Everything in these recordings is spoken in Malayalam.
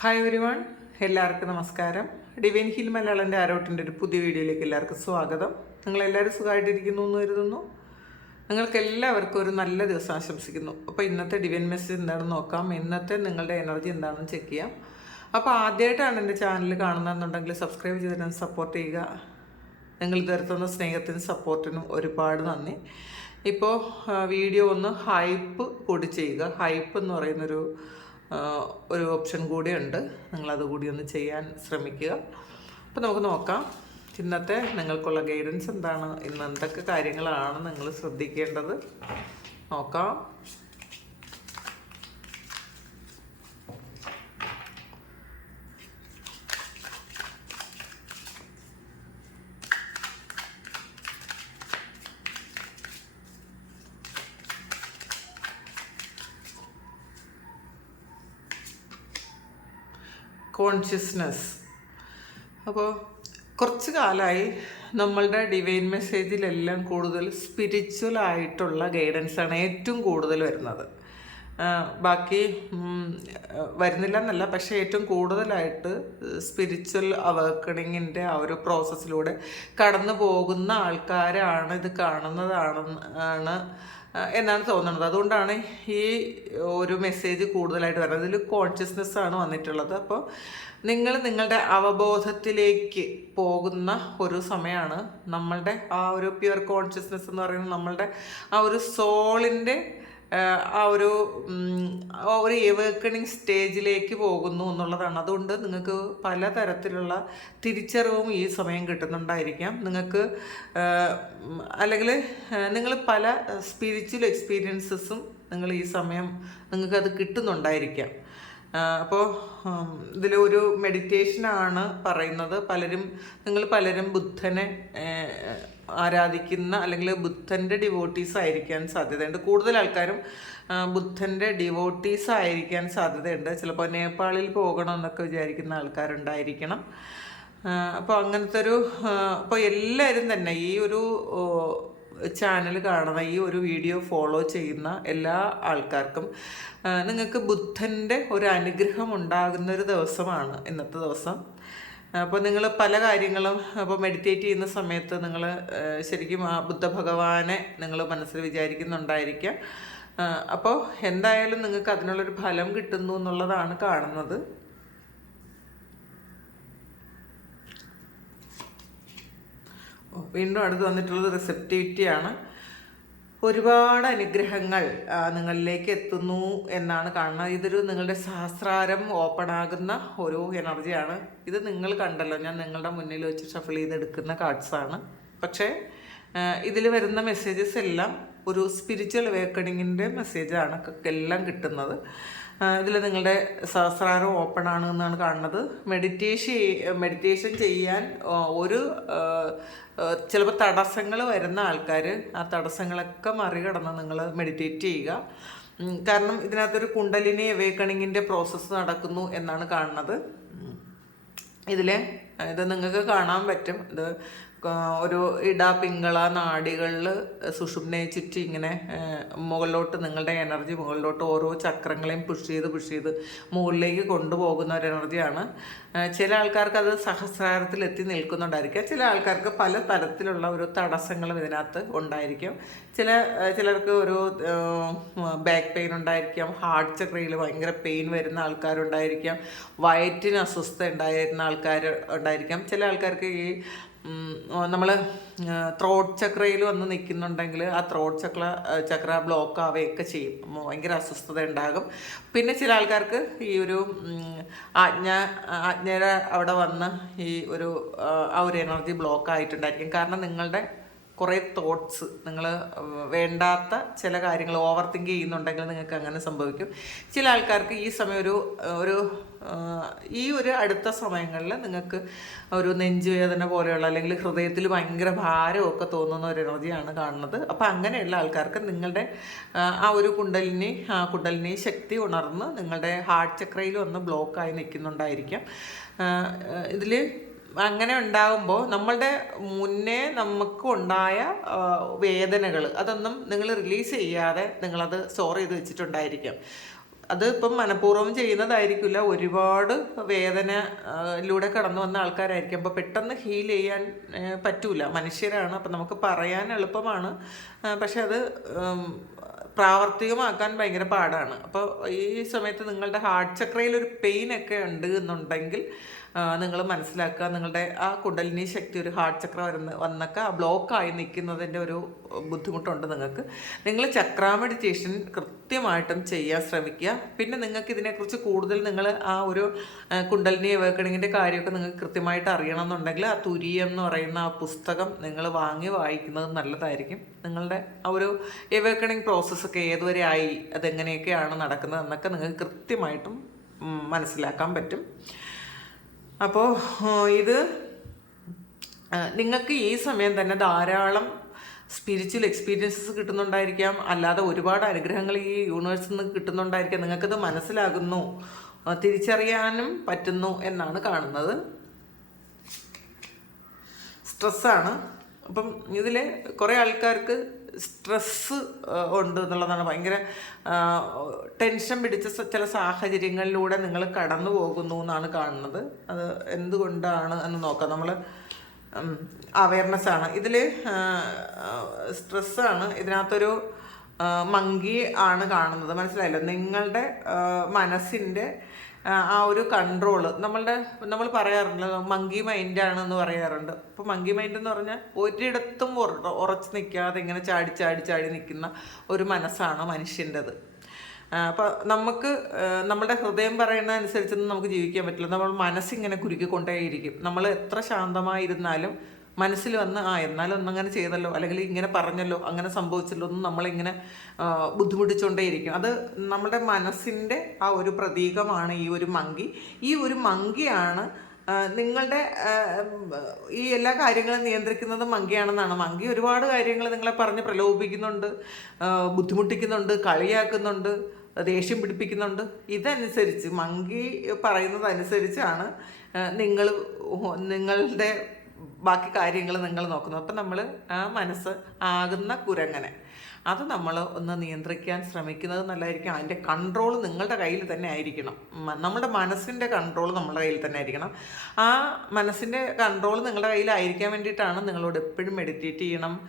ഹായ് എവരിവൺ എല്ലാവർക്കും നമസ്കാരം. ഡിവൈൻ ഹിൽ മലയാളന്റെ ആരോട്ടിന്റെ ഒരു പുതിയ വീഡിയോയിലേക്ക് എല്ലാവർക്കും സ്വാഗതം. നിങ്ങളെല്ലാവരും സുഖമായിട്ടിരിക്കുന്നു എന്ന് കരുതുന്നു. നിങ്ങൾക്ക് എല്ലാവർക്കും ഒരു നല്ല ദിവസം ആശംസിക്കുന്നു. അപ്പോൾ ഇന്നത്തെ ഡിവൈൻ മെസ്സേജ് എന്താണെന്ന് നോക്കാം. ഇന്നത്തെ നിങ്ങളുടെ എനർജി എന്താണെന്ന് ചെക്ക് ചെയ്യാം. അപ്പോൾ ആദ്യമായിട്ടാണ് എന്റെ ചാനൽ കാണുന്നതെന്നുണ്ടെങ്കിൽ സബ്സ്ക്രൈബ് ചെയ്തിട്ട് സപ്പോർട്ട് ചെയ്യുക. നിങ്ങൾ തരുത്തുന്ന തന്ന സ്നേഹത്തിനും സപ്പോർട്ടിനും ഒരുപാട് നന്ദി. ഇപ്പോൾ വീഡിയോ ഒന്ന് ഹൈപ്പ് കൂടി ചെയ്യുക. ഹൈപ്പ് എന്ന് പറയുന്നൊരു ഒരു ഓപ്ഷൻ കൂടിയുണ്ട്. നിങ്ങളത് കൂടി ഒന്ന് ചെയ്യാൻ ശ്രമിക്കുക. അപ്പോൾ നമുക്ക് നോക്കാം. ഇന്നത്തെ നിങ്ങൾക്കുള്ള ഗൈഡൻസ് എന്താണ്? ഇന്ന് എന്തൊക്കെ കാര്യങ്ങളാണ് നിങ്ങൾ ശ്രദ്ധിക്കേണ്ടത്? നോക്കാം. കോൺഷ്യസ്നെസ് അപ്പോൾ കുറച്ച് കാലമായി നമ്മളുടെ ഡിവൈൻ മെസ്സേജിലെല്ലാം കൂടുതൽ സ്പിരിച്വൽ ആയിട്ടുള്ള ഗൈഡൻസ് ആണ് ഏറ്റവും കൂടുതൽ വരുന്നത്. ബാക്കി വരുന്നില്ല എന്നല്ല പക്ഷേ ഏറ്റവും കൂടുതലായിട്ട് സ്പിരിച്വൽ അവേക്കണിങ്ങിന്റെ ആ ഒരു പ്രോസസ്സിലൂടെ കടന്നു പോകുന്ന ആൾക്കാരാണ് ഇത് കാണുന്നതാണെന്ന് ആണ് എന്നാണ് തോന്നുന്നത്. അതുകൊണ്ടാണ് ഈ ഒരു മെസ്സേജ് കൂടുതലായിട്ട് വരുന്നത്. ഇതിൽ കോൺഷ്യസ്നെസ് ആണ് വന്നിട്ടുള്ളത്. അപ്പോൾ നിങ്ങൾ നിങ്ങളുടെ അവബോധത്തിലേക്ക് പോകുന്ന ഒരു സമയമാണ് നമ്മളുടെ ആ ഒരു പ്യുവർ കോൺഷ്യസ്നെസ് എന്ന് പറയുന്നത് നമ്മളുടെ ആ ഒരു സോളിന്റെ ആ ഒരു ഒരു എവേക്കണിങ് സ്റ്റേജിലേക്ക് പോകുന്നു എന്നുള്ളതാണ്. അതുകൊണ്ട് നിങ്ങൾക്ക് പലതരത്തിലുള്ള തിരിച്ചറിവും ഈ സമയം കിട്ടുന്നുണ്ടായിരിക്കാം. നിങ്ങൾക്ക് അല്ലെങ്കിൽ നിങ്ങൾ പല സ്പിരിച്വൽ എക്സ്പീരിയൻസസും നിങ്ങൾ ഈ സമയം നിങ്ങൾക്കത് കിട്ടുന്നുണ്ടായിരിക്കാം. അപ്പോൾ ഇതിലൊരു മെഡിറ്റേഷനാണ് പറയുന്നത്. പലരും നിങ്ങൾ പലരും ബുദ്ധനെ ആരാധിക്കുന്ന അല്ലെങ്കിൽ ബുദ്ധന്റെ ഡിവോട്ടീസ് ആയിരിക്കാൻ സാധ്യതയുണ്ട്. കൂടുതൽ ആൾക്കാരും ബുദ്ധന്റെ ഡിവോട്ടീസ് ആയിരിക്കാൻ സാധ്യതയുണ്ട്. ചിലപ്പോൾ നേപ്പാളിൽ പോകണം എന്നൊക്കെ വിചാരിക്കുന്ന ആൾക്കാരുണ്ടായിരിക്കണം. അപ്പോൾ അങ്ങനത്തെ ഒരു അപ്പോൾ എല്ലാവരും തന്നെ ഈ ഒരു ചാനൽ കാണുന്ന ഈ ഒരു വീഡിയോ ഫോളോ ചെയ്യുന്ന എല്ലാ ആൾക്കാർക്കും നിങ്ങൾക്ക് ബുദ്ധന്റെ ഒരു അനുഗ്രഹം ഉണ്ടാകുന്ന ഒരു ദിവസമാണ് ഇന്നത്തെ ദിവസം. അപ്പോൾ നിങ്ങൾ പല കാര്യങ്ങളും അപ്പോൾ മെഡിറ്റേറ്റ് ചെയ്യുന്ന സമയത്ത് നിങ്ങൾ ശരിക്കും ആ ബുദ്ധ ഭഗവാനെ നിങ്ങൾ മനസ്സിൽ വിചാരിക്കുന്നുണ്ടായിരിക്കാം. അപ്പോൾ എന്തായാലും നിങ്ങൾക്ക് അതിനുള്ളൊരു ഫലം കിട്ടുന്നു എന്നുള്ളതാണ് കാണുന്നത്. വീണ്ടും അടുത്ത് വന്നിട്ടുള്ളത് റിസെപ്റ്റിവിറ്റിയാണ് ഒരുപാട് അനുഗ്രഹങ്ങൾ നിങ്ങളിലേക്ക് എത്തുന്നു എന്നാണ് കാണുന്നത്. ഇതൊരു നിങ്ങളുടെ സഹസ്രാരം ഓപ്പൺ ആകുന്ന ഒരു എനർജിയാണ് ഇത് നിങ്ങൾ കണ്ടല്ലോ ഞാൻ നിങ്ങളുടെ മുന്നിൽ വെച്ച് ഷഫിൾ ചെയ്തെടുക്കുന്ന കാർഡ്സാണ് പക്ഷേ ഇതിൽ വരുന്ന മെസ്സേജസ് എല്ലാം ഒരു സ്പിരിച്വൽ വേക്കണിങ്ങിന്റെ മെസ്സേജാണ് എല്ലാം കിട്ടുന്നത്. ഇതിൽ നിങ്ങളുടെ സഹസ്രാരം ഓപ്പൺ ആണ് എന്നാണ് കാണുന്നത്. മെഡിറ്റേഷൻ മെഡിറ്റേഷൻ ചെയ്യാൻ ഒരു ചിലപ്പോൾ തടസ്സങ്ങൾ വരുന്ന ആൾക്കാർ ആ തടസ്സങ്ങളൊക്കെ മറികടന്ന് നിങ്ങൾ മെഡിറ്റേറ്റ് ചെയ്യുക. കാരണം ഇതിനകത്തൊരു കുണ്ടലിനി അവേക്കണിങ്ങിന്റെ പ്രോസസ്സ് നടക്കുന്നു എന്നാണ് കാണുന്നത്. ഇതിൽ ഇത് നിങ്ങൾക്ക് കാണാൻ പറ്റും. ഇത് ഒരു ഇടാ പിങ്കള നാടികളിൽ സുഷുമ്നയെ ചുറ്റി ഇങ്ങനെ മുകളിലോട്ട് നിങ്ങളുടെ എനർജി മുകളിലോട്ട് ഓരോ ചക്രങ്ങളെയും പുഷ് ചെയ്ത് പുഷ് ചെയ്ത് മുകളിലേക്ക് കൊണ്ടുപോകുന്ന ഒരു എനർജിയാണ്. ചില ആൾക്കാർക്ക് അത് സഹസ്രാരത്തിൽ എത്തി നിൽക്കുന്നുണ്ടായിരിക്കാം. ചില ആൾക്കാർക്ക് പല തരത്തിലുള്ള ഒരു തടസ്സങ്ങളും ഇതിനകത്ത് ഉണ്ടായിരിക്കും. ചില ചിലർക്ക് ഒരു ബാക്ക് പെയിൻ ഉണ്ടായിരിക്കാം ഹാർട്ട് ചക്രയിൽ ഭയങ്കര പെയിൻ വരുന്ന ആൾക്കാരുണ്ടായിരിക്കാം വയറ്റിന് അസ്വസ്ഥ ഉണ്ടായിരുന്ന ആൾക്കാർ ഉണ്ടായിരിക്കാം. ചില ആൾക്കാർക്ക് ഈ നമ്മൾ ത്രോട്ട് ചക്രയിൽ വന്ന് നിൽക്കുന്നുണ്ടെങ്കിൽ ആ ത്രോട്ട് ചക്ര ചക്ര ബ്ലോക്ക് ആവുകയൊക്കെ ചെയ്യും. ഭയങ്കര അസ്വസ്ഥത ഉണ്ടാകും. പിന്നെ ചില ആൾക്കാർക്ക് ഈ ഒരു ആജ്ഞ ആജ്ഞയുടെ അവിടെ വന്ന് ഈ ഒരു ആ ഒരു എനർജി ബ്ലോക്ക് ആയിട്ടുണ്ടായിരിക്കും. കാരണം നിങ്ങളുടെ കുറേ തോട്ട്സ് നിങ്ങൾ വേണ്ടാത്ത ചില കാര്യങ്ങൾ ഓവർ തിങ്ക് ചെയ്യുന്നുണ്ടെങ്കിൽ നിങ്ങൾക്ക് അങ്ങനെ സംഭവിക്കും. ചില ആൾക്കാർക്ക് ഈ സമയം ഒരു ഒരു ഈ ഒരു അടുത്ത സമയങ്ങളിൽ നിങ്ങൾക്ക് ഒരു നെഞ്ചുവേദന പോലെയുള്ള അല്ലെങ്കിൽ ഹൃദയത്തിൽ ഭയങ്കര ഭാരമൊക്കെ തോന്നുന്ന ഒരു എനർജിയാണ് കാണുന്നത്. അപ്പോൾ അങ്ങനെയുള്ള ആൾക്കാർക്ക് നിങ്ങളുടെ ആ, ഒരു കുണ്ടലിനി ആ കുണ്ടലിനി ശക്തി ഉണർന്ന് നിങ്ങളുടെ ഹാർട്ട് ചക്രയിൽ ഒന്ന് ബ്ലോക്കായി നിൽക്കുന്നുണ്ടായിരിക്കാം. ഇതിൽ അങ്ങനെ ഉണ്ടാകുമ്പോൾ നമ്മളുടെ മുന്നേ നമുക്ക് ഉണ്ടായ വേദനകൾ അതൊന്നും നിങ്ങൾ റിലീസ് ചെയ്യാതെ നിങ്ങളത് സ്റ്റോർ ചെയ്ത് വെച്ചിട്ടുണ്ടായിരിക്കാം. അത് ഇപ്പം മനഃപൂർവം ചെയ്യുന്നതായിരിക്കില്ല. ഒരുപാട് വേദനയിലൂടെ കടന്നു വന്ന ആൾക്കാരായിരിക്കും. അപ്പോൾ പെട്ടെന്ന് ഹീൽ ചെയ്യാൻ പറ്റൂല. മനുഷ്യരാണ്. അപ്പം നമുക്ക് പറയാൻ എളുപ്പമാണ്. പക്ഷെ അത് പ്രാവർത്തികമാക്കാൻ ഭയങ്കര പാടാണ്. അപ്പോൾ ഈ സമയത്ത് നിങ്ങളുടെ ഹാർട്ട് ചക്രയിൽ ഒരു പെയിൻ ഒക്കെ ഉണ്ട് എന്നുണ്ടെങ്കിൽ നിങ്ങൾ മനസ്സിലാക്കുക. നിങ്ങളുടെ ആ കുണ്ടലിനി ശക്തി ഒരു ഹാർട്ട് ചക്ര വരുന്ന വന്നൊക്കെ ബ്ലോക്കായി നിൽക്കുന്നതിന്റെ ഒരു ബുദ്ധിമുട്ടുണ്ട് നിങ്ങൾക്ക്. നിങ്ങൾ ചക്ര മെഡിറ്റേഷൻ കൃത്യമായിട്ടും ചെയ്യാൻ ശ്രമിക്കുക. പിന്നെ നിങ്ങൾക്ക് ഇതിനെക്കുറിച്ച് കൂടുതൽ നിങ്ങൾ ആ ഒരു കുണ്ടലിനി അവേക്കണിങ്ങിന്റെ കാര്യമൊക്കെ നിങ്ങൾക്ക് കൃത്യമായിട്ട് അറിയണം എന്നുണ്ടെങ്കിൽ ആ തുരിയം എന്ന് പറയുന്ന ആ പുസ്തകം നിങ്ങൾ വാങ്ങി വായിക്കുന്നത് നല്ലതായിരിക്കും. നിങ്ങളുടെ ആ ഒരു എവേക്കണിങ് പ്രോസസ്സൊക്കെ ഏതുവരെ ആയി? അതെങ്ങനെയൊക്കെയാണ് നടക്കുന്നത് എന്നൊക്കെ നിങ്ങൾക്ക് കൃത്യമായിട്ടും മനസ്സിലാക്കാൻ പറ്റും. അപ്പോൾ ഇത് നിങ്ങൾക്ക് ഈ സമയം തന്നെ ധാരാളം സ്പിരിച്വൽ എക്സ്പീരിയൻസസ് കിട്ടുന്നുണ്ടായിരിക്കാം. അല്ലാതെ ഒരുപാട് അനുഗ്രഹങ്ങൾ ഈ യൂണിവേഴ്സിൽ നിന്ന് കിട്ടുന്നുണ്ടായിരിക്കാം. നിങ്ങൾക്കത് മനസ്സിലാകുന്നു. തിരിച്ചറിയാനും പറ്റുന്നു എന്നാണ് കാണുന്നത്. സ്ട്രെസ്സാണ് അപ്പം ഇതിൽ കുറേ ആൾക്കാർക്ക് സ്ട്രെസ്സ് ഉണ്ട് എന്നുള്ളതാണ്. ഭയങ്കര ടെൻഷൻ പിടിച്ച ചില സാഹചര്യങ്ങളിലൂടെ നിങ്ങൾ കടന്നു പോകുന്നു എന്നാണ് കാണുന്നത്. അത് എന്തുകൊണ്ടാണ് എന്ന് നോക്കാം. നമ്മൾ അവയർനെസ് ആണ്. ഇതിൽ സ്ട്രെസ്സാണ് ഇതിനകത്തൊരു മങ്കി ആണ് കാണുന്നത്. മനസ്സിലായല്ലോ? നിങ്ങളുടെ മനസ്സിന്റെ ആ, ഒരു കൺട്രോൾ നമ്മളുടെ നമ്മൾ പറയാറുണ്ടല്ലോ മങ്കി മൈൻഡ് ആണെന്ന് പറയാറുണ്ട്. അപ്പോൾ മങ്കി മൈൻഡ് എന്ന് പറഞ്ഞാൽ ഒരിടത്തും ഉറ- ഉറച്ച് നിൽക്കാതെ ഇങ്ങനെ ചാടി ചാടി ചാടി നിൽക്കുന്ന ഒരു മനസ്സാണ് മനുഷ്യന്റെത്. അപ്പോൾ നമുക്ക് നമ്മുടെ ഹൃദയം പറയുന്ന അനുസരിച്ചൊന്നും നമുക്ക് ജീവിക്കാൻ പറ്റില്ല. നമ്മൾ മനസ്സിങ്ങനെ കുരുക്കിക്കൊണ്ടേയിരിക്കും. നമ്മൾ എത്ര ശാന്തമായിരുന്നാലും മനസ്സിൽ വന്ന് ആ എന്നാലും ഒന്നങ്ങനെ ചെയ്തല്ലോ അല്ലെങ്കിൽ ഇങ്ങനെ പറഞ്ഞല്ലോ അങ്ങനെ സംഭവിച്ചല്ലോ ഒന്നും നമ്മളിങ്ങനെ ബുദ്ധിമുട്ടിച്ചുകൊണ്ടേയിരിക്കും അത് നമ്മുടെ മനസ്സിന്റെ ആ ഒരു പ്രതീകമാണ് ഈ ഒരു മങ്കി. ഈ ഒരു മങ്കിയാണ് നിങ്ങളുടെ ഈ എല്ലാ കാര്യങ്ങളും നിയന്ത്രിക്കുന്നത് മങ്കിയാണെന്നാണ്. മങ്കി ഒരുപാട് കാര്യങ്ങൾ നിങ്ങളെ പറഞ്ഞ് പ്രലോഭിപ്പിക്കുന്നുണ്ട് ബുദ്ധിമുട്ടിക്കുന്നുണ്ട് കളിയാക്കുന്നുണ്ട് ദേഷ്യം പിടിപ്പിക്കുന്നുണ്ട്. ഇതനുസരിച്ച് മങ്കി പറയുന്നതനുസരിച്ചാണ് നിങ്ങൾ നിങ്ങളുടെ ബാക്കി കാര്യങ്ങൾ നിങ്ങൾ നോക്കുന്നു. അപ്പം നമ്മൾ ആ മനസ്സ് ആകുന്ന കുരങ്ങനെ. അത് നമ്മൾ ഒന്ന് നിയന്ത്രിക്കാൻ ശ്രമിക്കുന്നത് നല്ലതായിരിക്കും. അതിന്റെ കൺട്രോൾ നിങ്ങളുടെ കയ്യിൽ തന്നെ ആയിരിക്കണം. നമ്മുടെ മനസ്സിന്റെ കൺട്രോൾ നമ്മുടെ കയ്യിൽ തന്നെ ആയിരിക്കണം. ആ മനസ്സിന്റെ കൺട്രോൾ നിങ്ങളുടെ കയ്യിലായിരിക്കാൻ വേണ്ടിയിട്ടാണ് നിങ്ങളോട് എപ്പോഴും മെഡിറ്റേറ്റ് ചെയ്യണം.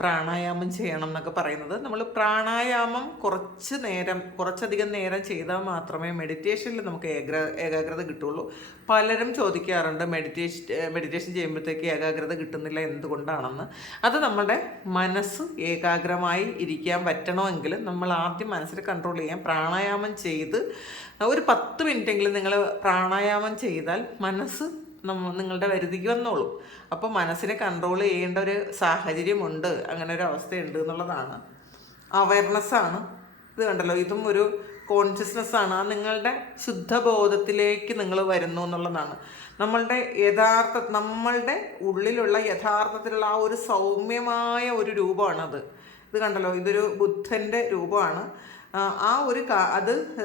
പ്രാണായാമം ചെയ്യണം എന്നൊക്കെ പറയുന്നത്. നമ്മൾ പ്രാണായാമം കുറച്ച് നേരം കുറച്ചധികം നേരം ചെയ്താൽ മാത്രമേ മെഡിറ്റേഷനിൽ നമുക്ക് ഏകാഗ്ര ഏകാഗ്രത കിട്ടുള്ളൂ പലരും ചോദിക്കാറുണ്ട് മെഡിറ്റേഷൻ മെഡിറ്റേഷൻ ചെയ്യുമ്പോഴത്തേക്ക് ഏകാഗ്രത കിട്ടുന്നില്ല എന്തുകൊണ്ടാണെന്ന്. അത് നമ്മുടെ മനസ്സ് ഏകാഗ്രമായി ഇരിക്കാൻ പറ്റണമെങ്കിൽ നമ്മൾ ആദ്യം മനസ്സിൽ കൺട്രോൾ ചെയ്യാൻ പ്രാണായാമം ചെയ്ത് ഒരു പത്ത് മിനിറ്റെങ്കിലും നിങ്ങൾ പ്രാണായാമം ചെയ്താൽ മനസ്സ് നിങ്ങളുടെ വരുതിക്ക് വന്നോളും. അപ്പോൾ മനസ്സിനെ കൺട്രോൾ ചെയ്യേണ്ട ഒരു സാഹചര്യമുണ്ട്. അങ്ങനെ ഒരു അവസ്ഥയുണ്ട് എന്നുള്ളതാണ്. അവയർനെസ്സാണ് ഇത് കണ്ടല്ലോ ഇതും ഒരു കോൺഷ്യസ്നെസ്സാണ് ആ നിങ്ങളുടെ ശുദ്ധബോധത്തിലേക്ക് നിങ്ങൾ വരുന്നു എന്നുള്ളതാണ്. നമ്മളുടെ യഥാർത്ഥ നമ്മളുടെ ഉള്ളിലുള്ള യഥാർത്ഥത്തിലുള്ള ആ ഒരു സൗമ്യമായ ഒരു രൂപമാണത്. ഇത് കണ്ടല്ലോ ഇതൊരു ബുദ്ധന്റെ രൂപമാണ്. ആ, ഒരു അത്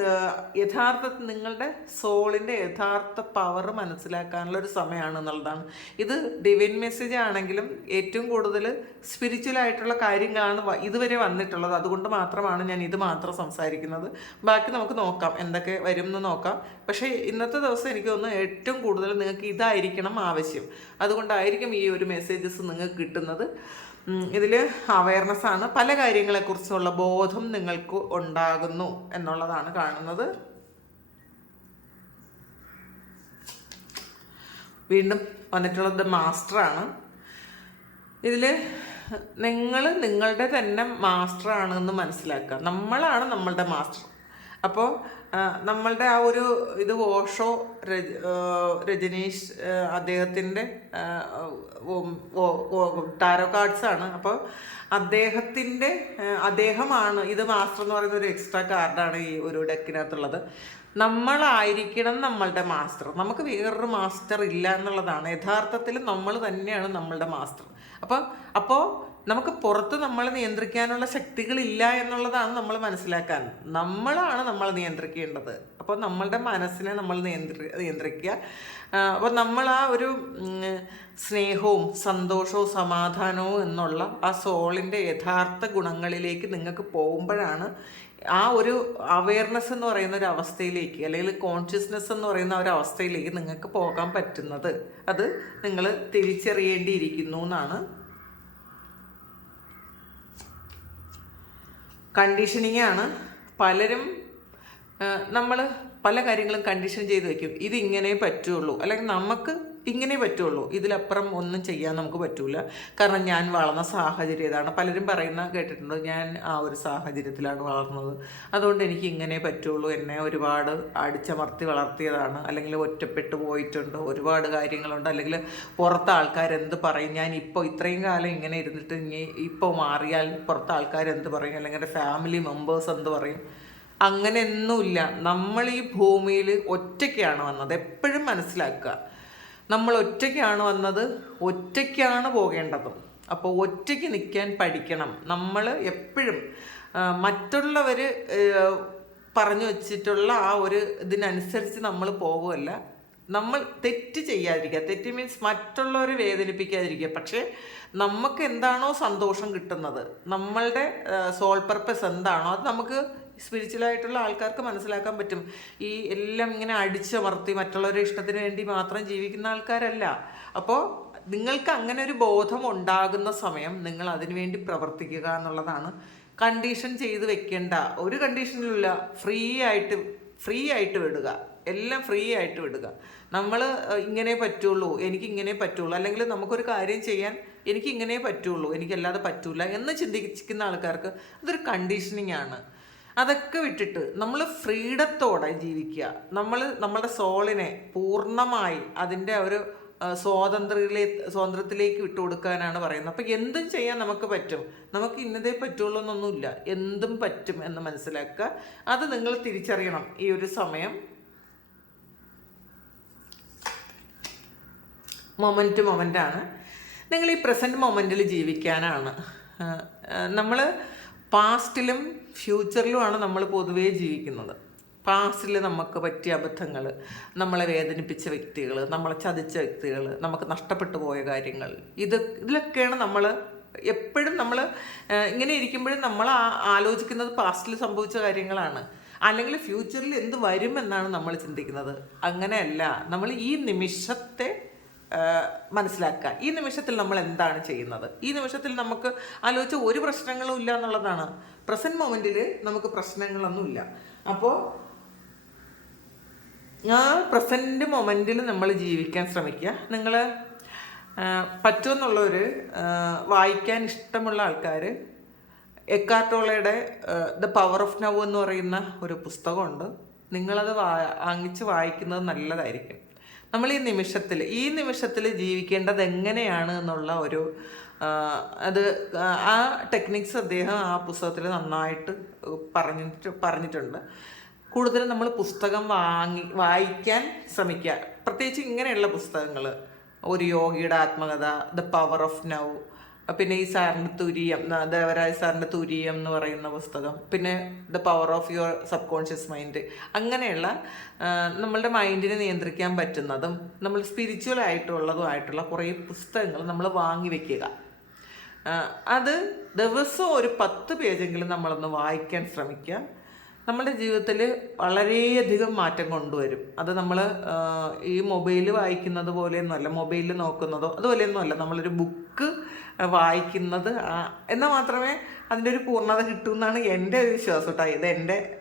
യഥാർത്ഥ നിങ്ങളുടെ സോളിന്റെ യഥാർത്ഥ പവർ മനസ്സിലാക്കാനുള്ള ഒരു സമയമാണ് എന്നുള്ളതാണ്. ഇത് ഡിവിൻ മെസ്സേജ് ആണെങ്കിലും ഏറ്റവും കൂടുതൽ സ്പിരിച്വലായിട്ടുള്ള കാര്യങ്ങളാണ് ഇതുവരെ വന്നിട്ടുള്ളത്. അതുകൊണ്ട് മാത്രമാണ് ഞാൻ ഇത് മാത്രം സംസാരിക്കുന്നത്. ബാക്കി നമുക്ക് നോക്കാം എന്തൊക്കെ വരും എന്ന് നോക്കാം. പക്ഷേ ഇന്നത്തെ ദിവസം എനിക്ക് തോന്നുന്നു ഏറ്റവും കൂടുതൽ നിങ്ങൾക്ക് ഇതായിരിക്കണം ആവശ്യം. അതുകൊണ്ടായിരിക്കും ഈ ഒരു മെസ്സേജസ് നിങ്ങൾക്ക് കിട്ടുന്നത്. ഇതിൽ അവയർനെസ്സാണ് പല കാര്യങ്ങളെക്കുറിച്ചുള്ള ബോധം നിങ്ങൾക്ക് ഉണ്ടാകുന്നു എന്നുള്ളതാണ് കാണുന്നത്. വീണ്ടും വന്നിട്ടുള്ളത് മാസ്റ്ററാണ് ഇതിൽ നിങ്ങൾ നിങ്ങളുടെ തന്നെ മാസ്റ്ററാണെന്ന് മനസ്സിലാക്കുക. നമ്മളാണ് നമ്മളുടെ മാസ്റ്റർ അപ്പോൾ നമ്മളുടെ ആ ഒരു ഇത് ഓഷോ രജ രജനീഷ് അദ്ദേഹത്തിന്റെ ടാരോ കാർഡ്സ് ആണ്. അപ്പോൾ അദ്ദേഹത്തിന്റെ അദ്ദേഹമാണ് ഇത് മാസ്റ്റർ എന്ന് പറയുന്ന ഒരു എക്സ്ട്രാ കാർഡാണ് ഈ ഒരു ഡെക്കിനകത്തുള്ളത് നമ്മളായിരിക്കണം നമ്മളുടെ മാസ്റ്റർ നമുക്ക് വേറൊരു മാസ്റ്റർ ഇല്ല എന്നുള്ളതാണ്. യഥാർത്ഥത്തിൽ നമ്മൾ തന്നെയാണ് നമ്മളുടെ മാസ്റ്റർ അപ്പോൾ അപ്പോൾ നമുക്ക് പുറത്ത് നമ്മളെ നിയന്ത്രിക്കാനുള്ള ശക്തികളില്ല എന്നുള്ളതാണ് നമ്മൾ മനസ്സിലാക്കാൻ. നമ്മളാണ് നമ്മൾ നിയന്ത്രിക്കേണ്ടത്. അപ്പോൾ നമ്മളുടെ മനസ്സിനെ നമ്മൾ നിയന്ത്രി നിയന്ത്രിക്കുക. അപ്പോൾ നമ്മൾ ആ ഒരു സ്നേഹവും സന്തോഷവും സമാധാനവും എന്നുള്ള ആ സോളിന്റെ യഥാർത്ഥ ഗുണങ്ങളിലേക്ക് നിങ്ങൾക്ക് പോകുമ്പോഴാണ് ആ ഒരു അവയർനെസ് എന്ന് പറയുന്ന ഒരു അവസ്ഥയിലേക്ക് അല്ലെങ്കിൽ കോൺഷ്യസ്നെസ് എന്ന് പറയുന്ന ഒരു അവസ്ഥയിലേക്ക് നിങ്ങൾക്ക് പോകാൻ പറ്റുന്നത്. അത് നിങ്ങൾ തിരിച്ചറിയേണ്ടിയിരിക്കുന്നു എന്നാണ് കണ്ടീഷനിങ് ആണ് പലരും നമ്മൾ പല കാര്യങ്ങളും കണ്ടീഷൻ ചെയ്ത് വയ്ക്കും ഇതിങ്ങനെ പറ്റുള്ളൂ. അല്ലെങ്കിൽ നമുക്ക് ഇങ്ങനെ പറ്റുള്ളൂ. ഇതിലപ്പുറം ഒന്നും ചെയ്യാൻ നമുക്ക് പറ്റൂല. കാരണം ഞാൻ വളർന്ന സാഹചര്യം ഇതാണ്. പലരും പറയുന്ന കേട്ടിട്ടുണ്ട് ഞാൻ ആ ഒരു സാഹചര്യത്തിലാണ് വളർന്നത്. അതുകൊണ്ട് എനിക്ക് ഇങ്ങനെ പറ്റുള്ളൂ. എന്നെ ഒരുപാട് അടിച്ചമർത്തി വളർത്തിയതാണ്. അല്ലെങ്കിൽ ഒറ്റപ്പെട്ടു പോയിട്ടുണ്ട്. ഒരുപാട് കാര്യങ്ങളുണ്ട്. അല്ലെങ്കിൽ പുറത്ത് ആൾക്കാർ എന്ത് പറയും? ഞാൻ ഇപ്പോൾ ഇത്രയും കാലം ഇങ്ങനെ ഇരുന്നിട്ട് ഇനി ഇപ്പോൾ മാറിയാൽ പുറത്ത് ആൾക്കാർ എന്ത് പറയും? അല്ലെങ്കിൽ എന്റെ ഫാമിലി മെമ്പേഴ്സ് എന്ത് പറയും? അങ്ങനെയൊന്നുമില്ല. നമ്മൾ ഈ ഭൂമിയിൽ ഒറ്റയ്ക്കാണ് വന്നത്. എപ്പോഴും മനസ്സിലാക്കുക. നമ്മൾ ഒറ്റയ്ക്കാണ് വന്നത് ഒറ്റയ്ക്കാണ് പോകേണ്ടതും. അപ്പോൾ ഒറ്റയ്ക്ക് നിൽക്കാൻ പഠിക്കണം. നമ്മൾ എപ്പോഴും മറ്റുള്ളവർ പറഞ്ഞു വച്ചിട്ടുള്ള ആ ഒരു ഇതിനനുസരിച്ച് നമ്മൾ പോകുമല്ല നമ്മൾ തെറ്റ് ചെയ്യാതിരിക്കുക. തെറ്റ് മീൻസ് മറ്റുള്ളവരെ വേദനിപ്പിക്കാതിരിക്കുക. പക്ഷേ നമുക്ക് എന്താണോ സന്തോഷം കിട്ടുന്നത് നമ്മളുടെ സോൾ പർപ്പസ് എന്താണോ അത് നമുക്ക് സ്പിരിച്വലായിട്ടുള്ള ആൾക്കാർക്ക് മനസ്സിലാക്കാൻ പറ്റും. ഈ എല്ലാം ഇങ്ങനെ അടിച്ചമർത്തി മറ്റുള്ളവരുടെ ഇഷ്ടത്തിന് വേണ്ടി മാത്രം ജീവിക്കുന്ന ആൾക്കാരല്ല. അപ്പോൾ നിങ്ങൾക്ക് അങ്ങനെ ഒരു ബോധം ഉണ്ടാകുന്ന സമയം നിങ്ങൾ അതിനുവേണ്ടി പ്രവർത്തിക്കുക എന്നുള്ളതാണ്. കണ്ടീഷൻ ചെയ്ത് വെക്കേണ്ട. ഒരു കണ്ടീഷനിലുമില്ല ഫ്രീ ആയിട്ട് ഫ്രീ ആയിട്ട് വിടുക. എല്ലാം ഫ്രീ ആയിട്ട് വിടുക. നമ്മൾ ഇങ്ങനെ പറ്റുള്ളൂ. എനിക്ക് ഇങ്ങനെ പറ്റുള്ളൂ. അല്ലെങ്കിൽ നമുക്കൊരു കാര്യം ചെയ്യാൻ എനിക്ക് ഇങ്ങനെ പറ്റുള്ളൂ. എനിക്കല്ലാതെ പറ്റൂല എന്ന് ചിന്തിക്കുന്ന ആൾക്കാർക്ക് അതൊരു കണ്ടീഷനിങ് ആണ്. അതൊക്കെ വിട്ടിട്ട് നമ്മൾ ഫ്രീഡത്തോടെ ജീവിക്കുക. നമ്മൾ നമ്മുടെ സോളിനെ പൂർണമായി അതിന്റെ ഒരു സ്വാതന്ത്ര്യത്തിലേ സ്വാതന്ത്ര്യത്തിലേക്ക് വിട്ടു കൊടുക്കാനാണ് പറയുന്നത്. അപ്പം എന്തും ചെയ്യാൻ നമുക്ക് പറ്റും. നമുക്ക് ഇന്നതേ പറ്റുള്ളൂ എന്നൊന്നുമില്ല. എന്തും പറ്റും എന്ന് മനസ്സിലാക്കുക. അത് നിങ്ങൾ തിരിച്ചറിയണം ഈ ഒരു സമയം. മൊമെന്റ് മൊമെന്റാണ് നിങ്ങൾ ഈ പ്രസന്റ് മൊമെന്റിൽ ജീവിക്കാനാണ്. നമ്മൾ പാസ്റ്റിലും ഫ്യൂച്ചറിലുമാണ് നമ്മൾ പൊതുവേ ജീവിക്കുന്നത്. പാസ്റ്റിൽ നമുക്ക് പറ്റിയ അബദ്ധങ്ങൾ നമ്മളെ വേദനിപ്പിച്ച വ്യക്തികൾ നമ്മളെ ചതിച്ച വ്യക്തികൾ നമുക്ക് നഷ്ടപ്പെട്ടു പോയ കാര്യങ്ങൾ ഇത് ഇതിലൊക്കെയാണ് നമ്മൾ എപ്പോഴും നമ്മൾ ഇങ്ങനെ ഇരിക്കുമ്പോഴും നമ്മൾ ആലോചിക്കുന്നത് പാസ്റ്റിൽ സംഭവിച്ച കാര്യങ്ങളാണ്. അല്ലെങ്കിൽ ഫ്യൂച്ചറിൽ എന്ത് വരുമെന്നാണ് നമ്മൾ ചിന്തിക്കുന്നത്. അങ്ങനെയല്ല. നമ്മൾ ഈ നിമിഷത്തെ മനസ്സിലാക്കുക. ഈ നിമിഷത്തിൽ നമ്മൾ എന്താണ് ചെയ്യുന്നത്? ഈ നിമിഷത്തിൽ നമുക്ക് ആലോചിച്ച ഒരു പ്രശ്നങ്ങളും ഇല്ല എന്നുള്ളതാണ്. പ്രസന്റ് മൊമെന്റിൽ നമുക്ക് പ്രശ്നങ്ങളൊന്നുമില്ല. അപ്പോൾ ആ പ്രസന്റ് മൊമെന്റിൽ നമ്മൾ ജീവിക്കാൻ ശ്രമിക്കുക. നിങ്ങൾ പറ്റുമെന്നുള്ളവർ വായിക്കാൻ ഇഷ്ടമുള്ള ആൾക്കാർ എക്കാർട്ടോളയുടെ ദ പവർ ഓഫ് നവ് എന്ന് പറയുന്ന ഒരു പുസ്തകമുണ്ട്. നിങ്ങളത് വാങ്ങിച്ച് വായിക്കുന്നത് നല്ലതായിരിക്കും. നമ്മൾ ഈ നിമിഷത്തിൽ ഈ നിമിഷത്തിൽ ജീവിക്കേണ്ടത് എങ്ങനെയാണ് എന്നുള്ള ഒരു അത് ആ ടെക്നിക്സ് അദ്ദേഹം ആ പുസ്തകത്തിൽ നന്നായിട്ട് പറഞ്ഞിട്ട് പറഞ്ഞിട്ടുണ്ട്. കൂടുതലും നമ്മൾ പുസ്തകം വാങ്ങി വായിക്കാൻ ശ്രമിക്കുക. പ്രത്യേകിച്ച് ഇങ്ങനെയുള്ള പുസ്തകങ്ങൾ ഒരു യോഗിയുടെ ആത്മകഥ ദ പവർ ഓഫ് നൗ പിന്നെ ഈ സാറിന്റെ തുര്യം ദേവരായ സാറിന്റെ തുര്യം എന്ന് പറയുന്ന പുസ്തകം പിന്നെ the power of your subconscious mind അങ്ങനെയുള്ള നമ്മളുടെ മൈൻഡിനെ നിയന്ത്രിക്കാൻ പറ്റുന്നതും നമ്മൾ സ്പിരിച്വൽ ആയിട്ടുള്ളതുമായിട്ടുള്ള കുറേ പുസ്തകങ്ങൾ നമ്മൾ വാങ്ങി വെക്കുക. അത് ദിവസവും ഒരു പത്ത് പേജെങ്കിലും നമ്മളൊന്ന് വായിക്കാൻ ശ്രമിക്കുക. നമ്മുടെ ജീവിതത്തിൽ വളരെയധികം മാറ്റം കൊണ്ടുവരും. അത് നമ്മൾ ഈ മൊബൈൽ വായിക്കുന്നത് പോലെയൊന്നുമല്ല മൊബൈലിൽ നോക്കുന്നതോ അതുപോലെയൊന്നുമല്ല. നമ്മളൊരു ബുക്ക് വായിക്കുന്നത്. എന്നാൽ മാത്രമേ അതിന്റെ ഒരു പൂർണത കിട്ടൂ എന്നാണ് എന്റെ ഒരു വിശ്വാസം കേട്ടോ. ഇത് എന്റെ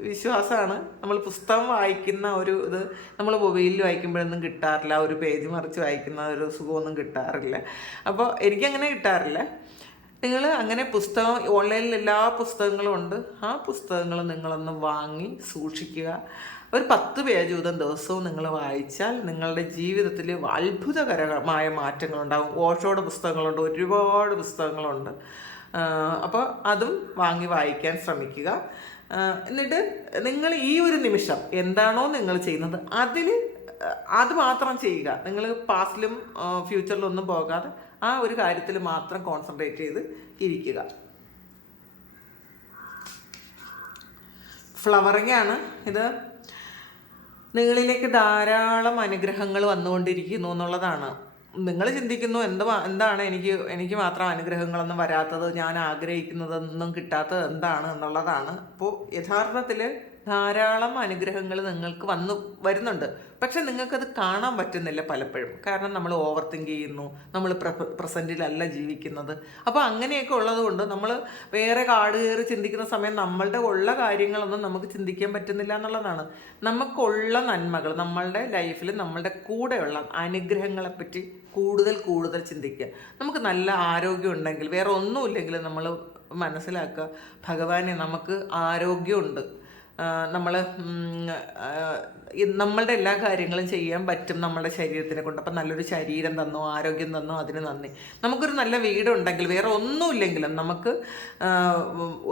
വിശ്വാസമാണ്. നമ്മൾ പുസ്തകം വായിക്കുന്ന ഒരു ഇത് നമ്മൾ മൊബൈലിൽ വായിക്കുമ്പോഴൊന്നും കിട്ടാറില്ല. ഒരു പേജ് മറിച്ച് വായിക്കുന്ന ഒരു സുഖമൊന്നും കിട്ടാറില്ല. അപ്പോൾ എനിക്കങ്ങനെ കിട്ടാറില്ല. നിങ്ങൾ അങ്ങനെ പുസ്തകം ഓൺലൈനിൽ എല്ലാ പുസ്തകങ്ങളും ഉണ്ട്. ആ പുസ്തകങ്ങൾ നിങ്ങളൊന്ന് വാങ്ങി സൂക്ഷിക്കുക. ഒരു പത്ത് പേജ് വീതം ദിവസവും നിങ്ങൾ വായിച്ചാൽ നിങ്ങളുടെ ജീവിതത്തിൽ അത്ഭുതകരമായ മാറ്റങ്ങളുണ്ടാകും ഓഷോയുടെ പുസ്തകങ്ങളുണ്ട് ഒരുപാട് പുസ്തകങ്ങളുണ്ട്. അപ്പോൾ അതും വാങ്ങി വായിക്കാൻ ശ്രമിക്കുക. എന്നിട്ട് നിങ്ങൾ ഈ ഒരു നിമിഷം എന്താണോ നിങ്ങൾ ചെയ്യുന്നത് അതിൽ അത് മാത്രം ചെയ്യുക. നിങ്ങൾ പാസ്റ്റിലും ഫ്യൂച്ചറിലും ഒന്നും പോകാതെ ആ ഒരു കാര്യത്തിൽ മാത്രം കോൺസെൻട്രേറ്റ് ചെയ്ത് ഇരിക്കുക. ഫ്ലവറിംഗ് ആണ് ഇത്. നിങ്ങളിലേക്ക് ധാരാളം അനുഗ്രഹങ്ങൾ വന്നുകൊണ്ടിരിക്കുന്നു എന്നുള്ളതാണ്. നിങ്ങൾ ചിന്തിക്കുന്നു എന്ത് എന്താണ് എനിക്ക് എനിക്ക് മാത്രം അനുഗ്രഹങ്ങളൊന്നും വരാത്തത് ഞാൻ ആഗ്രഹിക്കുന്നതൊന്നും കിട്ടാത്തത് എന്താണ് എന്നുള്ളതാണ്. അപ്പോൾ യഥാർത്ഥത്തിൽ ധാരാളം അനുഗ്രഹങ്ങൾ നിങ്ങൾക്ക് വന്നു വരുന്നുണ്ട്. പക്ഷെ നിങ്ങൾക്കത് കാണാൻ പറ്റുന്നില്ല പലപ്പോഴും. കാരണം നമ്മൾ ഓവർ തിങ്ക് ചെയ്യുന്നു നമ്മൾ പ്രസന്റിലല്ല ജീവിക്കുന്നത്. അപ്പോൾ അങ്ങനെയൊക്കെ ഉള്ളതുകൊണ്ട് നമ്മൾ വേറെ കാട് കയറി ചിന്തിക്കുന്ന സമയം നമ്മളുടെ ഉള്ള കാര്യങ്ങളൊന്നും നമുക്ക് ചിന്തിക്കാൻ പറ്റുന്നില്ല എന്നുള്ളതാണ്. നമുക്കുള്ള നന്മകൾ നമ്മളുടെ ലൈഫിൽ നമ്മളുടെ കൂടെയുള്ള അനുഗ്രഹങ്ങളെ പറ്റി കൂടുതൽ കൂടുതൽ ചിന്തിക്കുക. നമുക്ക് നല്ല ആരോഗ്യം ഉണ്ടെങ്കിൽ വേറെ ഒന്നുമില്ലെങ്കിൽ നമ്മൾ മനസ്സിലാക്കുക ഭഗവാനെ നമുക്ക് ആരോഗ്യമുണ്ട്. നമ്മൾ നമ്മളുടെ എല്ലാ കാര്യങ്ങളും ചെയ്യാൻ പറ്റും നമ്മുടെ ശരീരത്തിനെ കൊണ്ട്. അപ്പം നല്ലൊരു ശരീരം തന്നു ആരോഗ്യം തന്നു അതിന് നന്ദി. നമുക്കൊരു നല്ല വീടുണ്ടെങ്കിൽ വേറെ ഒന്നുമില്ലെങ്കിലും നമുക്ക്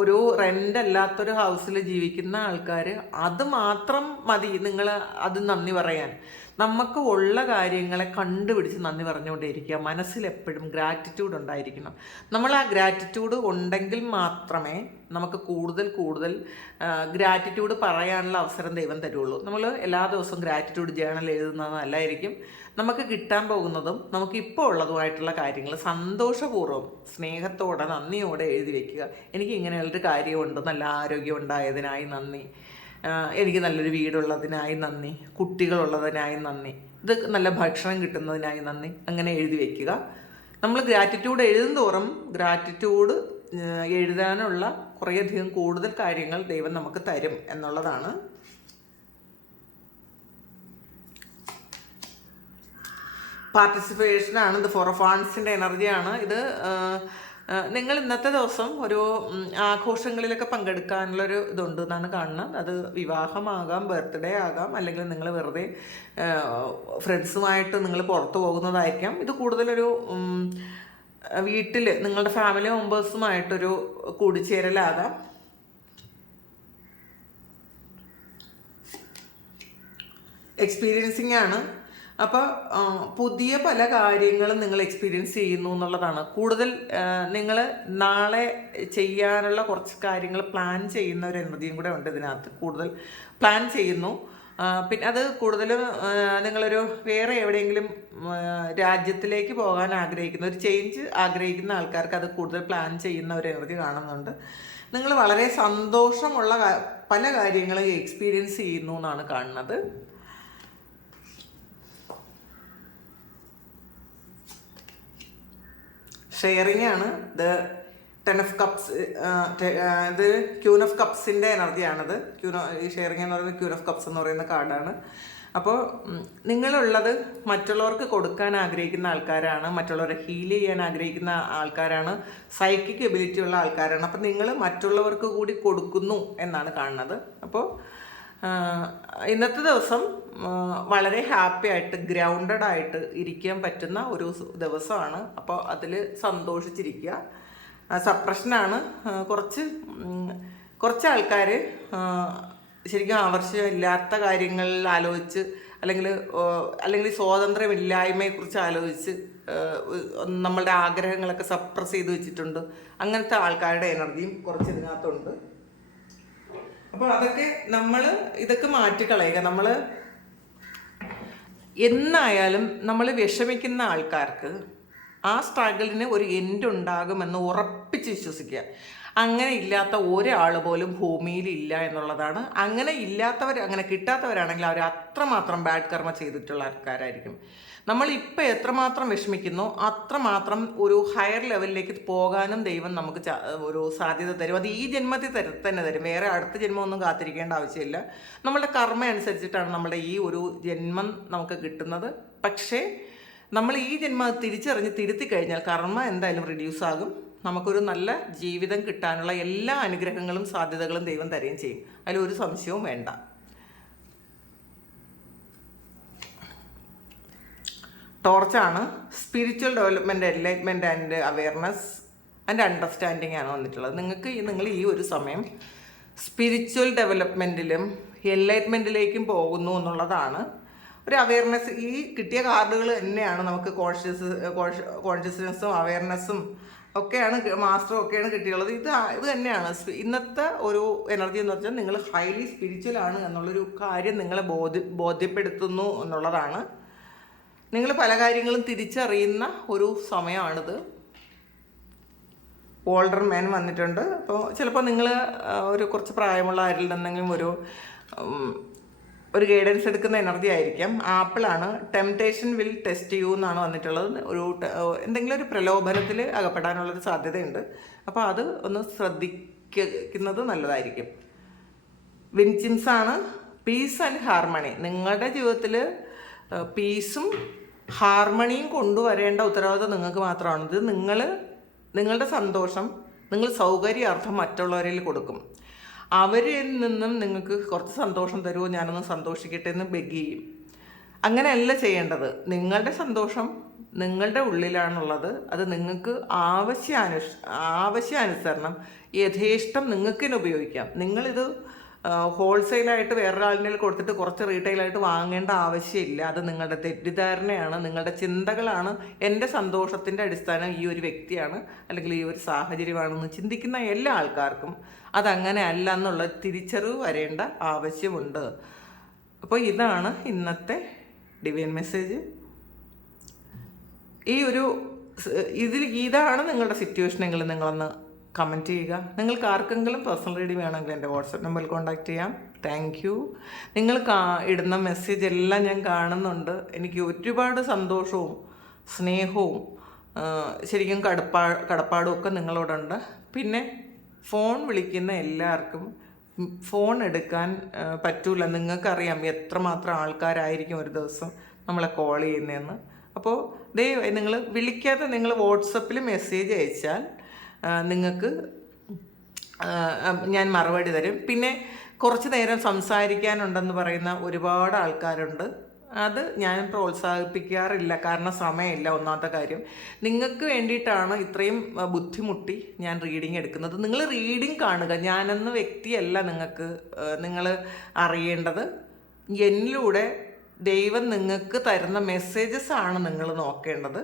ഒരു റെന്റ് അല്ലാത്തൊരു ഹൗസിൽ ജീവിക്കുന്ന ആൾക്കാർ അത് മാത്രം മതി. നിങ്ങൾ അത് നന്ദി പറയാൻ. നമുക്ക് ഉള്ള കാര്യങ്ങളെ കണ്ടുപിടിച്ച് നന്ദി പറഞ്ഞുകൊണ്ടേയിരിക്കുക. മനസ്സിൽ എപ്പോഴും ഗ്രാറ്റിറ്റ്യൂഡ് ഉണ്ടായിരിക്കണം. നമ്മൾ ആ ഗ്രാറ്റിറ്റ്യൂഡ് ഉണ്ടെങ്കിൽ മാത്രമേ നമുക്ക് കൂടുതൽ കൂടുതൽ ഗ്രാറ്റിറ്റ്യൂഡ് പറയാനുള്ള അവസരം ദൈവം തരുള്ളൂ. നമ്മൾ എല്ലാ ദിവസവും ഗ്രാറ്റിറ്റ്യൂഡ് ജേണൽ എഴുതുന്നത് നല്ലതായിരിക്കും നമുക്ക് കിട്ടാൻ പോകുന്നതും നമുക്ക് ഇപ്പോൾ ഉള്ളതുമായിട്ടുള്ള കാര്യങ്ങൾ സന്തോഷപൂർവം സ്നേഹത്തോടെ നന്ദിയോടെ എഴുതി വെക്കുക. എനിക്ക് ഇങ്ങനെയുള്ളൊരു കാര്യമുണ്ട് നല്ല ആരോഗ്യം ഉണ്ടായതിനായി നന്ദി. എനിക്ക് നല്ലൊരു വീടുള്ളതിനായി നന്ദി. കുട്ടികളുള്ളതിനായി നന്ദി. ഇത് നല്ല ഭക്ഷണം കിട്ടുന്നതിനായി നന്ദി. അങ്ങനെ എഴുതി വയ്ക്കുക നമ്മൾ ഗ്രാറ്റിറ്റ്യൂഡ് എഴുതും തോറും ഗ്രാറ്റിറ്റ്യൂഡ് എഴുതാനുള്ള കുറേയധികം കൂടുതൽ കാര്യങ്ങൾ ദൈവം നമുക്ക് തരും എന്നുള്ളതാണ്. പാർട്ടിസിപ്പേഷനാണ് ഇത് ഫോർ ഫാൻസിന്റെ എനർജിയാണ് ഇത് നിങ്ങൾ ഇന്നത്തെ ദിവസം ഒരു ആഘോഷങ്ങളിലൊക്കെ പങ്കെടുക്കാനുള്ളൊരു ഇതുണ്ട് എന്നാണ് കാണുന്നത്. അത് വിവാഹമാകാം ബർത്ത്ഡേ ആകാം അല്ലെങ്കിൽ നിങ്ങൾ വെറുതെ ഫ്രണ്ട്സുമായിട്ട് നിങ്ങൾ പുറത്തു പോകുന്നതായിരിക്കാം. ഇത് കൂടുതലൊരു വീട്ടിൽ നിങ്ങളുടെ ഫാമിലി മെമ്പേഴ്സുമായിട്ടൊരു കൂടിച്ചേരലാകാം. എക്സ്പീരിയൻസിങ് ആണ്. അപ്പോൾ പുതിയ പല കാര്യങ്ങളും നിങ്ങൾ എക്സ്പീരിയൻസ് ചെയ്യുന്നു എന്നുള്ളതാണ്. കൂടുതൽ നിങ്ങൾ നാളെ ചെയ്യാനുള്ള കുറച്ച് കാര്യങ്ങൾ പ്ലാൻ ചെയ്യുന്ന ഒരു എനർജിയും കൂടെ ഉണ്ട് ഇതിനകത്ത്. കൂടുതൽ പ്ലാൻ ചെയ്യുന്നു. പിന്നെ അത് കൂടുതലും നിങ്ങളൊരു വേറെ എവിടെയെങ്കിലും രാജ്യത്തിലേക്ക് പോകാൻ ആഗ്രഹിക്കുന്ന ഒരു ചേഞ്ച് ആഗ്രഹിക്കുന്ന ആൾക്കാർക്ക് അത് കൂടുതൽ പ്ലാൻ ചെയ്യുന്ന ഒരു എനർജി കാണുന്നുണ്ട്. നിങ്ങൾ വളരെ സന്തോഷമുള്ള പല കാര്യങ്ങളും എക്സ്പീരിയൻസ് ചെയ്യുന്നു എന്നാണ് കാണുന്നത്. ഷെയറിംഗ് ആണ് ഇത് ടെൻ ഓഫ് കപ്സ് ഇത് ക്യൂൻ ഓഫ് കപ്സിന്റെ എനർജിയാണിത്. ക്യൂൻ ഈ ഷെയറിങ് എന്ന് പറയുന്നത് ക്യൂൻ ഓഫ് കപ്സ് എന്ന് പറയുന്ന കാർഡാണ്. അപ്പോൾ നിങ്ങളുള്ളത് മറ്റുള്ളവർക്ക് കൊടുക്കാൻ ആഗ്രഹിക്കുന്ന ആൾക്കാരാണ് മറ്റുള്ളവരെ ഹീൽ ചെയ്യാൻ ആഗ്രഹിക്കുന്ന ആൾക്കാരാണ് സൈക്കിക് എബിലിറ്റി ഉള്ള ആൾക്കാരാണ്. അപ്പോൾ നിങ്ങൾ മറ്റുള്ളവർക്ക് കൂടി കൊടുക്കുന്നു എന്നാണ് കാണുന്നത്. അപ്പോൾ ഇന്നത്തെ ദിവസം വളരെ ഹാപ്പി ആയിട്ട് ഗ്രൗണ്ടഡ് ആയിട്ട് ഇരിക്കാൻ പറ്റുന്ന ഒരു ദിവസമാണ്. അപ്പോൾ അതിൽ സന്തോഷിച്ചിരിക്കുക സപ്രഷനാണ് കുറച്ച് കുറച്ച് ആൾക്കാർ ശരിക്കും ആവശ്യമില്ലാത്ത കാര്യങ്ങളിൽ ആലോചിച്ച് അല്ലെങ്കിൽ അല്ലെങ്കിൽ സ്വാതന്ത്ര്യമില്ലായ്മയെക്കുറിച്ച് ആലോചിച്ച് നമ്മളുടെ ആഗ്രഹങ്ങളൊക്കെ സപ്രസ് ചെയ്ത് വെച്ചിട്ടുണ്ട്. അങ്ങനത്തെ ആൾക്കാരുടെ എനർജിയും കുറച്ച് ഇതിനകത്തുണ്ട്. അപ്പോൾ അതൊക്കെ നമ്മൾ ഇതൊക്കെ മാറ്റിക്കളയുക നമ്മൾ എന്നായാലും നമ്മൾ വിഷമിക്കുന്ന ആൾക്കാർക്ക് ആ സ്ട്രഗിളിന് ഒരു എൻഡ് ഉണ്ടാകുമെന്ന് ഉറപ്പിച്ച് വിശ്വസിക്കുക. അങ്ങനെ ഇല്ലാത്ത ഒരാൾ പോലും ഭൂമിയിൽ ഇല്ല എന്നുള്ളതാണ്. അങ്ങനെ ഇല്ലാത്തവർ അങ്ങനെ കിട്ടാത്തവരാണെങ്കിൽ അവർ അത്രമാത്രം ബാഡ് കർമ്മ ചെയ്തിട്ടുള്ള ആൾക്കാരായിരിക്കും. നമ്മൾ ഇപ്പം എത്രമാത്രം വിഷമിക്കുന്നോ അത്രമാത്രം ഒരു ഹയർ ലെവലിലേക്ക് പോകാനും ദൈവം നമുക്ക് ഒരു സാധ്യത തരും. അത് ഈ ജന്മത്തിൽ തന്നെ തരും. വേറെ അടുത്ത ജന്മമൊന്നും കാത്തിരിക്കേണ്ട ആവശ്യമില്ല. നമ്മുടെ കർമ്മ അനുസരിച്ചിട്ടാണ് നമ്മുടെ ഈ ഒരു ജന്മം നമുക്ക് കിട്ടുന്നത്. പക്ഷേ നമ്മൾ ഈ ജന്മം തിരിച്ചറിഞ്ഞ് തിരുത്തി കഴിഞ്ഞാൽ കർമ്മ എന്തായാലും റിഡ്യൂസ് ആകും. നമുക്കൊരു നല്ല ജീവിതം കിട്ടാനുള്ള എല്ലാ അനുഗ്രഹങ്ങളും സാധ്യതകളും ദൈവം തരുകയും ചെയ്യും. അതിലൊരു സംശയവും വേണ്ട. ടോർച്ചാണ് spiritual development enlightenment and awareness and understanding ആണ് വന്നിട്ടുള്ളത്. നിങ്ങൾക്ക് നിങ്ങൾ ഈ ഒരു സമയം സ്പിരിച്വൽ ഡെവലപ്മെന്റിലും എൻലൈറ്റ്മെന്റിലേക്കും പോകുന്നു എന്നുള്ളതാണ് ഒരു അവെയർനെസ്. ഈ കിട്ടിയ കാർഡുകൾ തന്നെയാണ് നമുക്ക് കോൺഷ്യസ് കോൺഷ്യസ്നെസ്സും അവെയർനെസ്സും ഒക്കെയാണ് മാസ്റ്ററും ഒക്കെയാണ് കിട്ടിയുള്ളത് ഇത് ഇത് തന്നെയാണ്. ഇന്നത്തെ ഒരു എനർജി എന്ന് പറഞ്ഞാൽ നിങ്ങൾ ഹൈലി സ്പിരിച്വൽ ആണ് എന്നുള്ളൊരു കാര്യം നിങ്ങളെ ബോധ്യ ബോധ്യപ്പെടുത്തുന്നു എന്നുള്ളതാണ്. നിങ്ങൾ പല കാര്യങ്ങളും തിരിച്ചറിയുന്ന ഒരു സമയമാണിത്. ഓൾഡർ മാൻ വന്നിട്ടുണ്ട്. അപ്പോൾ ചിലപ്പോൾ നിങ്ങൾ ഒരു കുറച്ച് പ്രായമുള്ള ആരിൽ നിന്നെങ്കിലും ഒരു ഒരു ഗൈഡൻസ് എടുക്കുന്ന എനർജി ആയിരിക്കാം. ആപ്പിളാണ് ടെംപ്ടേഷൻ വിൽ ടെസ്റ്റ് യു എന്നാണ് വന്നിട്ടുള്ളത്. ഒരു എന്തെങ്കിലും ഒരു പ്രലോഭനത്തിൽ അകപ്പെടാനുള്ളൊരു സാധ്യതയുണ്ട്. അപ്പോൾ അത് ഒന്ന് ശ്രദ്ധിക്കുന്നത് നല്ലതായിരിക്കും. വിൻചിൻസ് ആണ്. പീസ് ആൻഡ് ഹാർമണി നിങ്ങളുടെ ജീവിതത്തിൽ പീസും ഹാർമണിയും കൊണ്ടുവരേണ്ട ഉത്തരവാദിത്വം നിങ്ങൾക്ക് മാത്രമാണ്. ഇത് നിങ്ങൾ നിങ്ങളുടെ സന്തോഷം നിങ്ങൾ സൗകര്യാർത്ഥം മറ്റുള്ളവരിൽ കൊടുക്കും. അവരിൽ നിന്നും നിങ്ങൾക്ക് കുറച്ച് സന്തോഷം തരുമോ ഞാനൊന്ന് സന്തോഷിക്കട്ടെ എന്ന് ബെഗ് ചെയ്യും. അങ്ങനെയല്ല ചെയ്യേണ്ടത്. നിങ്ങളുടെ സന്തോഷം നിങ്ങളുടെ ഉള്ളിലാണുള്ളത്. അത് നിങ്ങൾക്ക് ആവശ്യാനുഷ് ആവശ്യാനുസരണം യഥേഷ്ടം നിങ്ങൾക്ക് തന്നെ ഉപയോഗിക്കാം നിങ്ങളിത് ഹോൾസെയിലായിട്ട് വേറൊരാളിനെ കൊടുത്തിട്ട് കുറച്ച് റീറ്റെയിലായിട്ട് വാങ്ങേണ്ട ആവശ്യമില്ല. അത് നിങ്ങളുടെ തെറ്റിദ്ധാരണയാണ് നിങ്ങളുടെ ചിന്തകളാണ് എന്റെ സന്തോഷത്തിന്റെ അടിസ്ഥാനം ഈ ഒരു വ്യക്തിയാണ് അല്ലെങ്കിൽ ഈ ഒരു സാഹചര്യമാണെന്ന് ചിന്തിക്കുന്ന എല്ലാ ആൾക്കാർക്കും അതങ്ങനെ അല്ല എന്നുള്ള തിരിച്ചറിവ് വരേണ്ട ആവശ്യമുണ്ട്. അപ്പോൾ ഇതാണ് ഇന്നത്തെ ഡിവൈൻ മെസ്സേജ് ഈ ഒരു ഇതിൽ ഇതാണ് നിങ്ങളുടെ സിറ്റുവേഷനെങ്കിൽ നിങ്ങളൊന്ന് കമന്റ് ചെയ്യുക. നിങ്ങൾക്ക് ആർക്കെങ്കിലും പേഴ്സണൽ റീഡി വേണമെങ്കിൽ എന്റെ വാട്സപ്പ് നമ്പറിൽ കോൺടാക്റ്റ് ചെയ്യാം. താങ്ക് യു നിങ്ങൾ കാ ഇടുന്ന മെസ്സേജ് എല്ലാം ഞാൻ കാണുന്നുണ്ട്. എനിക്ക് ഒരുപാട് സന്തോഷവും സ്നേഹവും ശരിക്കും കടപ്പാ കടപ്പാടും ഒക്കെ നിങ്ങളോടുണ്ട്. പിന്നെ ഫോൺ വിളിക്കുന്ന എല്ലാവർക്കും ഫോൺ എടുക്കാൻ പറ്റൂല. നിങ്ങൾക്കറിയാം എത്രമാത്രം ആൾക്കാരായിരിക്കും ഒരു ദിവസം നമ്മളെ കോൾ ചെയ്യുന്നതെന്ന്. അപ്പോൾ ദയവായി നിങ്ങൾ വിളിക്കാതെ നിങ്ങൾ വാട്സപ്പിൽ മെസ്സേജ് അയച്ചാൽ നിങ്ങൾക്ക് ഞാൻ മറുപടി തരും. പിന്നെ കുറച്ച് നേരം സംസാരിക്കാനുണ്ടെന്ന് പറയുന്ന ഒരുപാട് ആൾക്കാരുണ്ട്. അത് ഞാൻ പ്രോത്സാഹിപ്പിക്കാറില്ല. കാരണം സമയമില്ല ഒന്നാമത്തെ കാര്യം. നിങ്ങൾക്ക് വേണ്ടിയിട്ടാണ് ഇത്രയും ബുദ്ധിമുട്ടി ഞാൻ റീഡിങ് എടുക്കുന്നത്. നിങ്ങൾ റീഡിങ് കാണുക. ഞാനെന്ന വ്യക്തിയല്ല നിങ്ങൾക്ക് നിങ്ങൾ അറിയേണ്ടത്. എന്നിലൂടെ ദൈവം നിങ്ങൾക്ക് തരുന്ന മെസ്സേജസ് ആണ് നിങ്ങൾ നോക്കേണ്ടത്.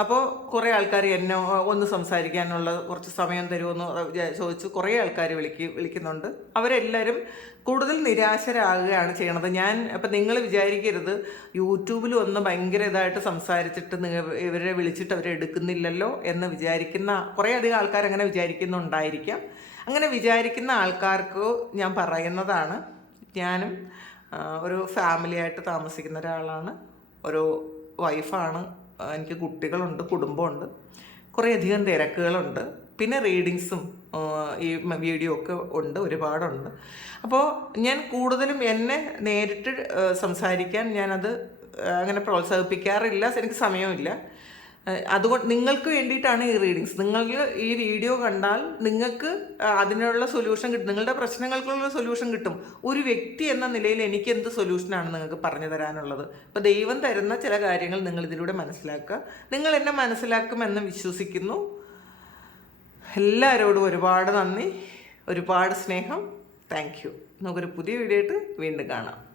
അപ്പോൾ കുറേ ആൾക്കാർ എന്നെ ഒന്ന് സംസാരിക്കാനുള്ള കുറച്ച് സമയം തരുമെന്ന് ചോദിച്ച് കുറേ ആൾക്കാർ വിളിക്ക് വിളിക്കുന്നുണ്ട്. അവരെല്ലാവരും കൂടുതൽ നിരാശരാകുകയാണ് ചെയ്യണത്. ഞാൻ അപ്പം നിങ്ങൾ വിചാരിക്കരുത്. യൂട്യൂബിൽ ഒന്ന് ഭയങ്കര ഇതായിട്ട് സംസാരിച്ചിട്ട് ഇവരെ വിളിച്ചിട്ട് അവരെ എടുക്കുന്നില്ലല്ലോ എന്ന് വിചാരിക്കുന്ന കുറേ അധികം ആൾക്കാർ അങ്ങനെ വിചാരിക്കുന്നുണ്ടായിരിക്കാം. അങ്ങനെ വിചാരിക്കുന്ന ആൾക്കാർക്ക് ഞാൻ പറയുന്നതാണ്. ഞാനും ഒരു ഫാമിലി ആയിട്ട് താമസിക്കുന്ന ഒരാളാണ്. ഒരു വൈഫാണ് എനിക്ക് കുട്ടികളുണ്ട് കുടുംബമുണ്ട്. കുറേയധികം തിരക്കുകളുണ്ട്. പിന്നെ റീഡിങ്സും ഈ വീഡിയോ ഒക്കെ ഉണ്ട് ഒരുപാടുണ്ട്. അപ്പോൾ ഞാൻ കൂടുതലും എന്നെ നേരിട്ട് സംസാരിക്കാൻ ഞാനത് അങ്ങനെ പ്രോത്സാഹിപ്പിക്കാറില്ല. എനിക്ക് സമയമില്ല. അതുകൊണ്ട് നിങ്ങൾക്ക് വേണ്ടിയിട്ടാണ് ഈ റീഡിങ്സ് നിങ്ങൾ ഈ വീഡിയോ കണ്ടാൽ നിങ്ങൾക്ക് അതിനുള്ള സൊല്യൂഷൻ കിട്ടും. നിങ്ങളുടെ പ്രശ്നങ്ങൾക്കുള്ള സൊല്യൂഷൻ കിട്ടും. ഒരു വ്യക്തി എന്ന നിലയിൽ എനിക്ക് എന്ത് സൊല്യൂഷനാണ് നിങ്ങൾക്ക് പറഞ്ഞു തരാനുള്ളത്? അപ്പോൾ ദൈവം തരുന്ന ചില കാര്യങ്ങൾ നിങ്ങൾ ഇതിലൂടെ മനസ്സിലാക്കുക. നിങ്ങൾ എന്നെ മനസ്സിലാക്കുമെന്ന് വിശ്വസിക്കുന്നു. എല്ലാവരോടും ഒരുപാട് നന്ദി. ഒരുപാട് സ്നേഹം. താങ്ക് യു നമുക്കൊരു പുതിയ വീഡിയോ ആയിട്ട് വീണ്ടും കാണാം.